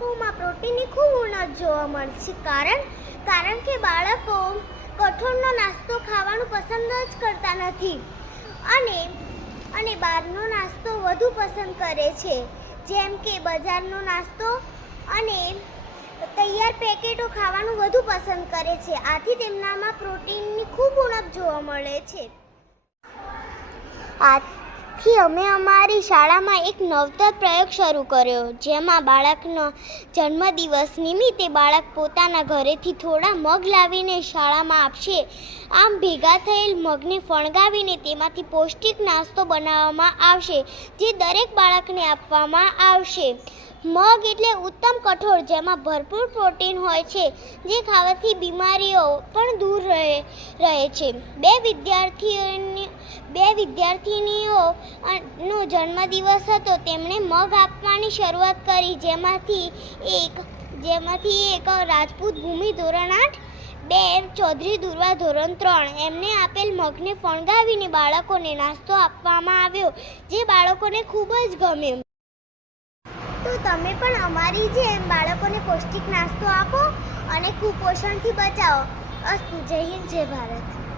બાળકોમાં પ્રોટીનની ખૂબ ઉણપ જોવા મળશે. કારણ કારણ કે બાળકો કઠોળનો નાસ્તો ખાવાનું પસંદ જ કરતા નથી. અને અને બહારનો નાસ્તો વધુ પસંદ કરે છે. જેમ કે બજારનો નાસ્તો અને તૈયાર પેકેટો ખાવાનું વધુ પસંદ કરે છે. આથી તેમનામાં પ્રોટીનની ખૂબ ઉણપ જોવા મળે છે. આથી અમે અમારી શાળામાં એક નવતર પ્રયોગ શરૂ કર્યો જેમાં બાળકનો જન્મદિવસ નિમિત્તે બાળક પોતાના ઘરેથી થોડા મગ લાવીને શાળામાં આપશે. આમ ભેગા થયેલ મગને ફણગાવીને તેમાંથી પૌષ્ટિક નાસ્તો બનાવવામાં આવશે જે દરેક બાળકને આપવામાં આવશે. મગ એટલે ઉત્તમ કઠોળ જેમાં ભરપૂર પ્રોટીન હોય છે જે ખાવાથી બીમારીઓ પણ દૂર રહે રહે છે. બે વિદ્યાર્થીઓની બે વિદ્યાર્થિનીઓ અ, નો જન્મદિવસ હતો, તેમણે મગ આપવાની શરૂઆત કરી, જેમાંથી એક જેમાંથી એક રાજપૂત ભૂમિ ધોરણ આઠ, બે ચૌધરી દુર્વા ધોરણ ત્રણ. એમને આપેલ મગને ફણગાવીને બાળકોને નાસ્તો આપવામાં આવ્યો, જે બાળકોને ખૂબ જ ગમ્યો તો તમે પણ અમારી જેમ બાળકોને પૌષ્ટિક નાસ્તો આપો અને કુપોષણથી બચાવો. અસ્તુ, જય હિન્દ, જય ભારત.